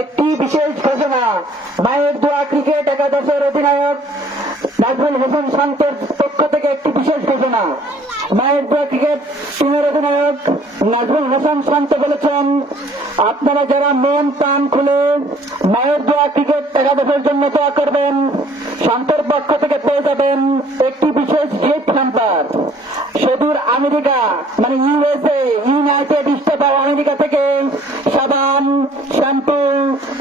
একটি বিশেষ ঘোষণা মায়ের দোয়া ক্রিকেট একাদশের অধিনায়ক নাজমুল হোসেন শান্তের পক্ষ থেকে একটি বিশেষ ঘোষণা। মায়ের দোয়া ক্রিকেট টিমের অধিনায়ক নাজমুল হোসেন শান্ত বলেছেন, আপনারা যারা মন প্রাণ খুলে মায়ের দোয়া ক্রিকেট একাদশের জন্য দোয়া করবেন, শান্তের পক্ষ থেকে পেয়ে যাবেন একটি বিশেষ গিফট হ্যাম্পার। সুদূর আমেরিকা মানে USA, United state of America থেকে সাবান, শ্যাম্পু,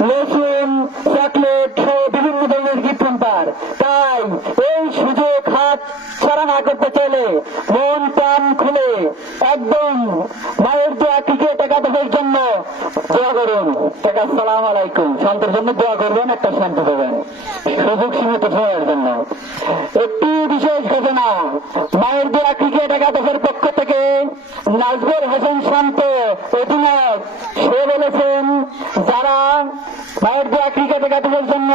লোশন, চকলেট সহ বিভিন্ন ধরনের গিফট হ্যাম্পার। তাই এই সুযোগ হাত ছাড়া না করতে চাইলে মন প্রাণ খুলে একদম মায়ের দোয়া ক্রিকেট একাদশের জন্য দোয়া করুন। আসসালামু আলাইকুম। শান্তির জন্য দোয়া করবেন, একটা শান্তি দেবেন সুযোগ সীমিত সময়ের জন্য। একটি বিশেষ ঘোষণা মায়ের দোয়া ক্রিকেট একাদশের পক্ষ থেকে নাজমুল হোসেন শান্ত অধিনায়ক, সে বলেছেন যারা মায়ের দোয়া ক্রিকেট একাদশের জন্য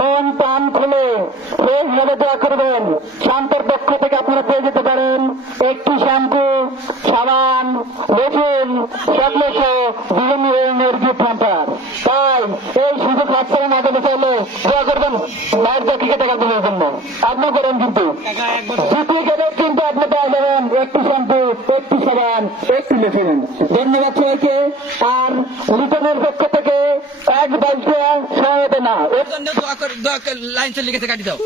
মন প্রাণ খুলে ফ্রেশভাবে দোয়া করবেন, শান্তের পক্ষ থেকে আপনারা পেয়ে যেতে পারেন একটি শ্যাম্পু, সাবান, লোশন, চকলেট সহ বিভিন্ন ধরনের গিফট হ্যাম্পার। তাই এই সুযোগ হাতছাড়া না দিতে চাইলে দোয়া করবেন মায়ের দোয়া ক্রিকেট একাদশের জন্য। আপনি করেন কিন্তু জিতে গেলে কিন্তু আপনি পেয়ে যাবেন একটি শ্যাম্পু, একটি সাবান, একটি লোশন। ধন্যবাদ সবাইকে। আর লিটনের পক্ষ থেকে এক বালতি সহায়তা না লাইন চলে গেছে, কাটি দাও।